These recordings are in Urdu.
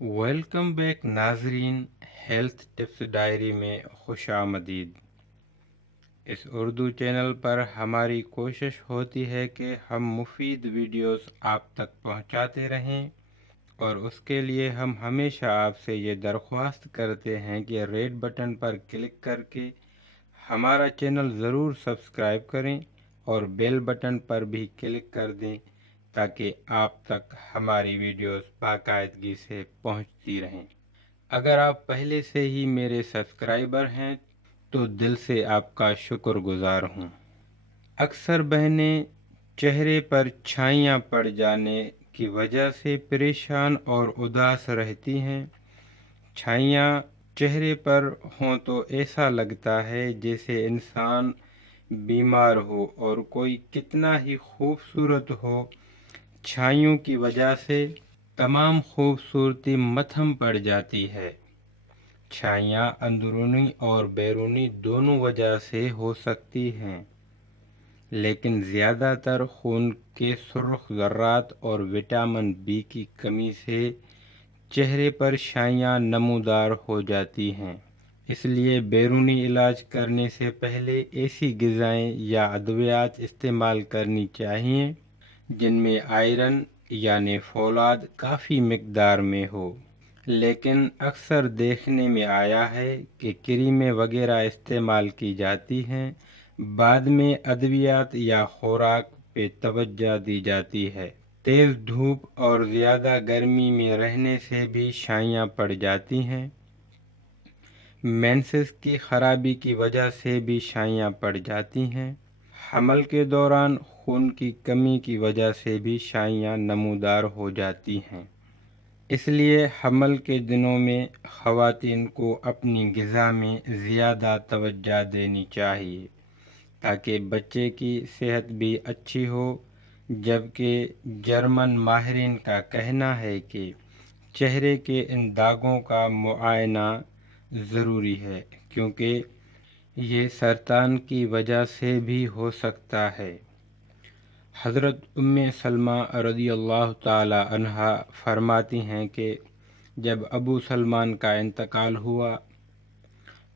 ویلکم بیک ناظرین، ہیلتھ ٹپس ڈائری میں خوش آمدید۔ اس اردو چینل پر ہماری کوشش ہوتی ہے کہ ہم مفید ویڈیوز آپ تک پہنچاتے رہیں، اور اس کے لیے ہم ہمیشہ آپ سے یہ درخواست کرتے ہیں کہ ریڈ بٹن پر کلک کر کے ہمارا چینل ضرور سبسکرائب کریں اور بیل بٹن پر بھی کلک کر دیں تاکہ آپ تک ہماری ویڈیوز باقاعدگی سے پہنچتی رہیں۔ اگر آپ پہلے سے ہی میرے سبسکرائبر ہیں تو دل سے آپ کا شکر گزار ہوں۔ اکثر بہنیں چہرے پر چھائیاں پڑ جانے کی وجہ سے پریشان اور اداس رہتی ہیں۔ چھائیاں چہرے پر ہوں تو ایسا لگتا ہے جیسے انسان بیمار ہو، اور کوئی کتنا ہی خوبصورت ہو، چھائیوں کی وجہ سے تمام خوبصورتی ماتھم پڑ جاتی ہے۔ چھائیاں اندرونی اور بیرونی دونوں وجہ سے ہو سکتی ہیں، لیکن زیادہ تر خون کے سرخ ذرات اور وٹامن بی کی کمی سے چہرے پر چھائیاں نمودار ہو جاتی ہیں۔ اس لیے بیرونی علاج کرنے سے پہلے ایسی غذائیں یا ادویات استعمال کرنی چاہیے جن میں آئرن یعنی فولاد کافی مقدار میں ہو۔ لیکن اکثر دیکھنے میں آیا ہے کہ کریمیں وغیرہ استعمال کی جاتی ہیں، بعد میں ادویات یا خوراک پہ توجہ دی جاتی ہے۔ تیز دھوپ اور زیادہ گرمی میں رہنے سے بھی چھائیاں پڑ جاتی ہیں۔ مینسز کی خرابی کی وجہ سے بھی چھائیاں پڑ جاتی ہیں۔ حمل کے دوران خون کی کمی کی وجہ سے بھی چھائیاں نمودار ہو جاتی ہیں۔ اس لیے حمل کے دنوں میں خواتین کو اپنی غذا میں زیادہ توجہ دینی چاہیے تاکہ بچے کی صحت بھی اچھی ہو، جبکہ جرمن ماہرین کا کہنا ہے کہ چہرے کے ان داغوں کا معائنہ ضروری ہے کیونکہ یہ سرطان کی وجہ سے بھی ہو سکتا ہے۔ حضرت ام سلمہ رضی اللہ تعالی عنہا فرماتی ہیں کہ جب ابو سلمان کا انتقال ہوا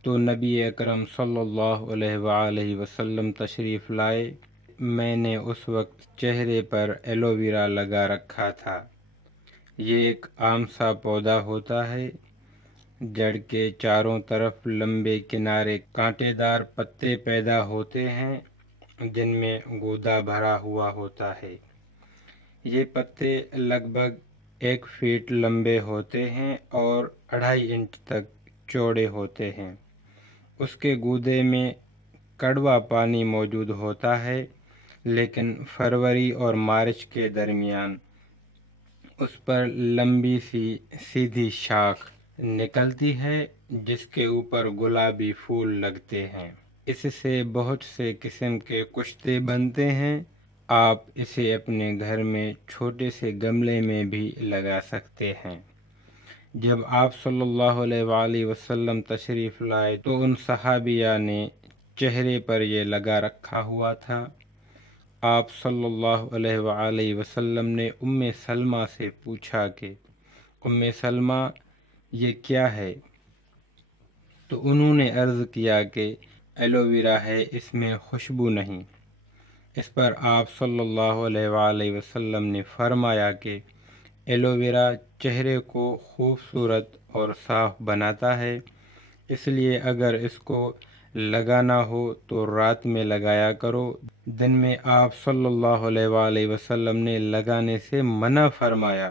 تو نبی اکرم صلی اللہ علیہ وآلہ وسلم تشریف لائے۔ میں نے اس وقت چہرے پر ایلو ویرا لگا رکھا تھا۔ یہ ایک عام سا پودا ہوتا ہے، جڑ کے چاروں طرف لمبے کنارے کانٹے دار پتے پیدا ہوتے ہیں جن میں گودا بھرا ہوا ہوتا ہے۔ یہ پتے لگ بھگ 1 فٹ لمبے ہوتے ہیں اور 2.5 انچ تک چوڑے ہوتے ہیں۔ اس کے گودے میں کڑوا پانی موجود ہوتا ہے، لیکن فروری اور مارچ کے درمیان اس پر لمبی سی سیدھی شاخ نکلتی ہے جس کے اوپر گلابی پھول لگتے ہیں۔ اس سے بہت سے قسم کے کشتے بنتے ہیں۔ آپ اسے اپنے گھر میں چھوٹے سے گملے میں بھی لگا سکتے ہیں۔ جب آپ صلی اللہ علیہ وآلہ وسلم تشریف لائے تو ان صحابیہ نے چہرے پر یہ لگا رکھا ہوا تھا۔ آپ صلی اللہ علیہ وآلہ وسلم نے ام سلمہ سے پوچھا کہ ام سلمہ یہ کیا ہے؟ تو انہوں نے عرض کیا کہ ایلو ویرا ہے، اس میں خوشبو نہیں۔ اس پر آپ صلی اللہ علیہ وآلہ وسلم نے فرمایا کہ ایلو ویرا چہرے کو خوبصورت اور صاف بناتا ہے، اس لیے اگر اس کو لگانا ہو تو رات میں لگایا کرو۔ دن میں آپ صلی اللہ علیہ وآلہ وسلم نے لگانے سے منع فرمایا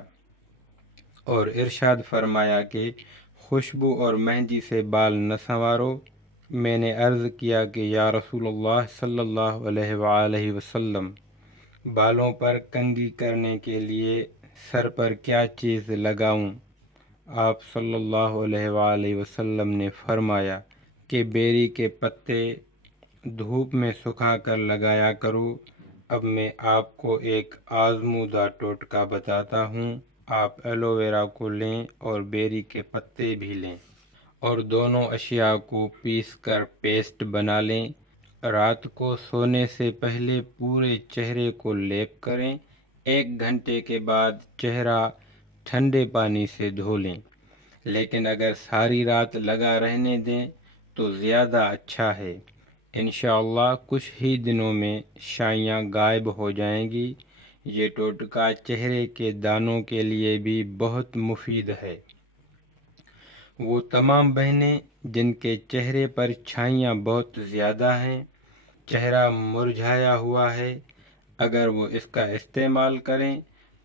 اور ارشاد فرمایا کہ خوشبو اور مہندی سے بال نہ سنوارو۔ میں نے عرض کیا کہ یا رسول اللہ صلی اللہ علیہ وآلہ وسلم، بالوں پر کنگھی کرنے کے لیے سر پر کیا چیز لگاؤں؟ آپ صلی اللہ علیہ وآلہ وسلم نے فرمایا کہ بیری کے پتے دھوپ میں سکھا کر لگایا کرو۔ اب میں آپ کو ایک آزمودہ ٹوٹکا بتاتا ہوں۔ آپ ایلو ویرا کو لیں اور بیری کے پتے بھی لیں اور دونوں اشیاء کو پیس کر پیسٹ بنا لیں۔ رات کو سونے سے پہلے پورے چہرے کو لیپ کریں۔ 1 گھنٹے کے بعد چہرہ ٹھنڈے پانی سے دھو لیں، لیکن اگر ساری رات لگا رہنے دیں تو زیادہ اچھا ہے۔ انشاءاللہ کچھ ہی دنوں میں شائیاں غائب ہو جائیں گی۔ یہ ٹوٹکا چہرے کے دانوں کے لیے بھی بہت مفید ہے۔ وہ تمام بہنیں جن کے چہرے پر چھائیاں بہت زیادہ ہیں، چہرہ مرجھایا ہوا ہے، اگر وہ اس کا استعمال کریں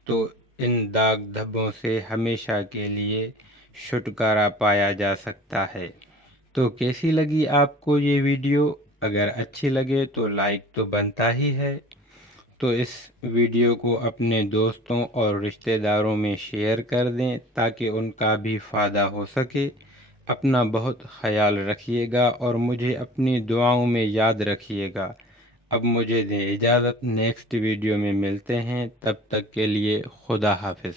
تو ان داغ دھبوں سے ہمیشہ کے لیے چھٹکارا پایا جا سکتا ہے۔ تو کیسی لگی آپ کو یہ ویڈیو؟ اگر اچھی لگے تو لائک تو بنتا ہی ہے، تو اس ویڈیو کو اپنے دوستوں اور رشتہ داروں میں شیئر کر دیں تاکہ ان کا بھی فائدہ ہو سکے۔ اپنا بہت خیال رکھیے گا اور مجھے اپنی دعاؤں میں یاد رکھیے گا۔ اب مجھے دیں اجازت، نیکسٹ ویڈیو میں ملتے ہیں، تب تک کے لیے خدا حافظ۔